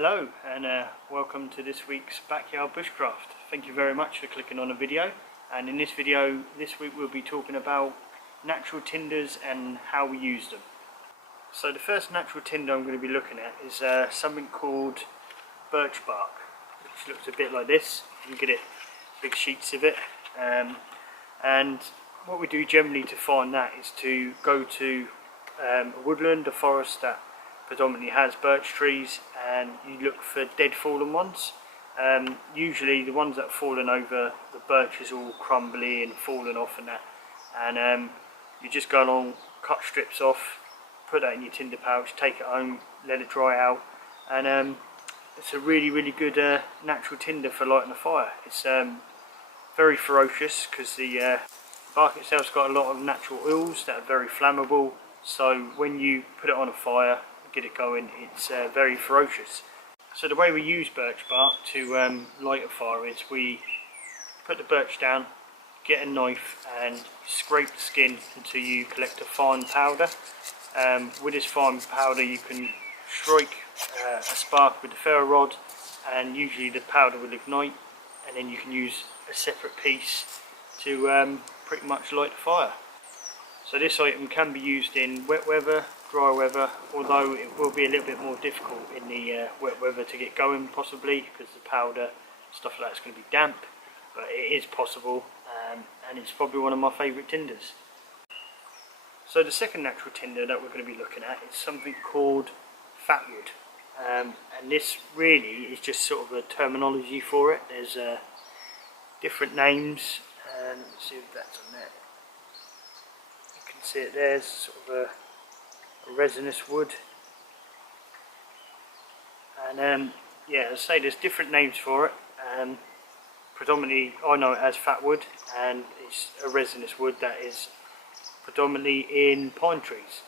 Hello and welcome to this week's Backyard Bushcraft. Thank you very much for clicking on the video, and in this video this week we'll be talking about natural tinders and how we use them. So the first natural tinder I'm going to be looking at is something called Birch Bark, which looks a bit like this. You can get it big sheets of it, and what we do generally to find that is to go to a woodland, a forest that predominantly has birch trees, and you look for dead fallen ones. Usually the ones that have fallen over, the birch is all crumbly and fallen off and that, and you just go along, cut strips off, put that in your tinder pouch, take it home, let it dry out, and it's a really good natural tinder for lighting a fire. It's very ferocious because the bark itself's got a lot of natural oils that are very flammable, so when you put it on a fire, get it going, it's very ferocious. So the way we use birch bark to light a fire is we put the birch down, get a knife and scrape the skin until you collect a fine powder. With this fine powder you can strike a spark with the ferro rod, and usually the powder will ignite, and then you can use a separate piece to pretty much light the fire. So this item can be used in wet weather, dry weather, although it will be a little bit more difficult in the wet weather to get going, possibly because the powder, stuff like that, is going to be damp, but it is possible, and it's probably one of my favourite tinders. So the second natural tinder that we're going to be looking at is something called Fatwood, and this really is just sort of a terminology for it. There's different names, and let's see if that's on there. You can see it there's sort of a resinous wood, and yeah, as I say, there's different names for it. Predominantly I know it as Fatwood, and it's a resinous wood that is predominantly in pine trees.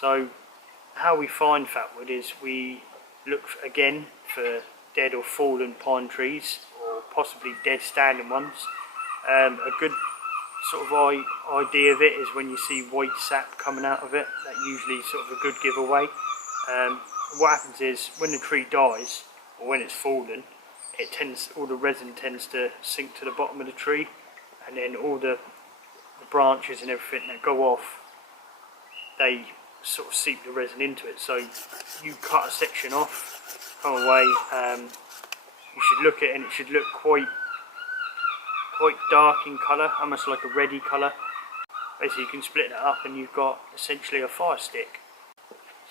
So how we find Fatwood is we look again for dead or fallen pine trees, or possibly dead standing ones. A good sort of idea of it is when you see white sap coming out of it. That usually is sort of a good giveaway. What happens is when the tree dies, or when it's fallen, all the resin tends to sink to the bottom of the tree, and then all the branches and everything that go off, they sort of seep the resin into it. So you cut a section off, come away, you should look at it, and it should look quite dark in colour, almost like a reddy colour. Basically you can split that up and you've got essentially a fire stick.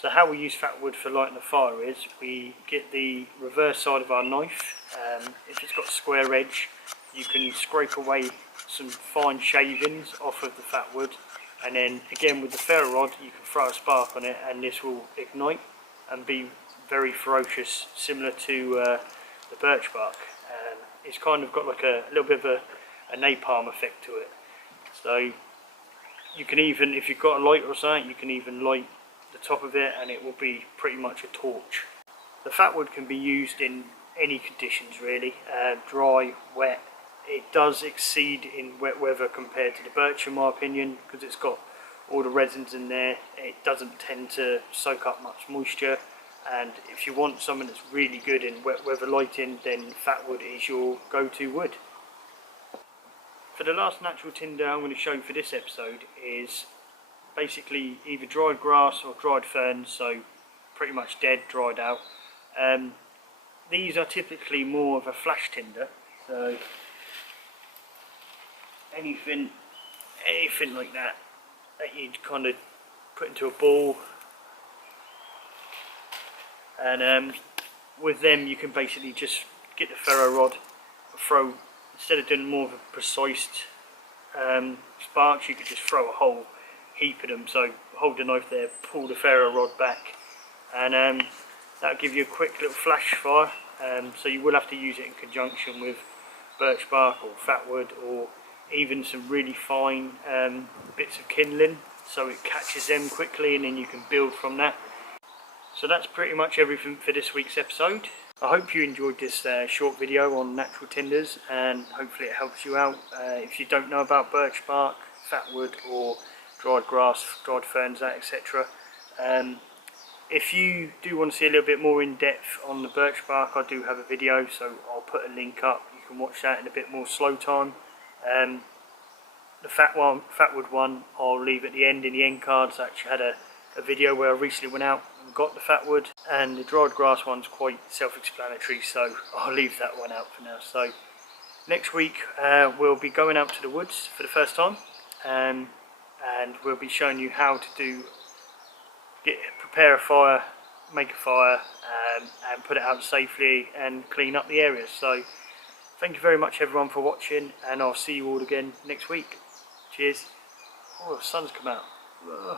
So how we use Fatwood for lighting a fire is we get the reverse side of our knife. If it's got a square edge, you can scrape away some fine shavings off of the Fatwood, and then again with the ferro rod you can throw a spark on it, and this will ignite and be very ferocious, similar to the birch bark. It's kind of got like a little bit of a napalm effect to it. So you can even, if you've got a lighter or something, you can even light the top of it and it will be pretty much a torch. The Fatwood can be used in any conditions really, dry, wet. It does exceed in wet weather compared to the birch in my opinion, because it's got all the resins in there. It doesn't tend to soak up much moisture, and if you want something that's really good in wet weather lighting, then Fatwood is your go-to wood. For the last natural tinder I'm going to show for this episode is basically either dried grass or dried ferns, so pretty much dead, dried out. These are typically more of a flash tinder, so anything like that you'd kind of put into a ball, and with them you can basically just get the ferro rod, throw, instead of doing more of a precise sparks, you could just throw a whole heap of them. So hold the knife there, pull the ferro rod back, and that'll give you a quick little flash fire. So you will have to use it in conjunction with birch bark or Fatwood, or even some really fine bits of kindling, so it catches them quickly and then you can build from that. So that's pretty much everything for this week's episode. I hope you enjoyed this short video on natural tinders, and hopefully it helps you out. If you don't know about birch bark, Fatwood or dried grass, dried ferns, etc., If you do want to see a little bit more in depth on the birch bark, I do have a video, so I'll put a link up. You can watch that in a bit more slow time. The Fatwood one I'll leave at the end in the end cards. I actually had a video where I recently went out and got the Fatwood, and the dried grass one's quite self-explanatory, so I'll leave that one out for now. So next week we'll be going out to the woods for the first time, and we'll be showing you how to prepare a fire, make a fire, and put it out safely and clean up the area. So thank you very much everyone for watching, and I'll see you all again next week. Cheers. Oh, the sun's come out. Ugh.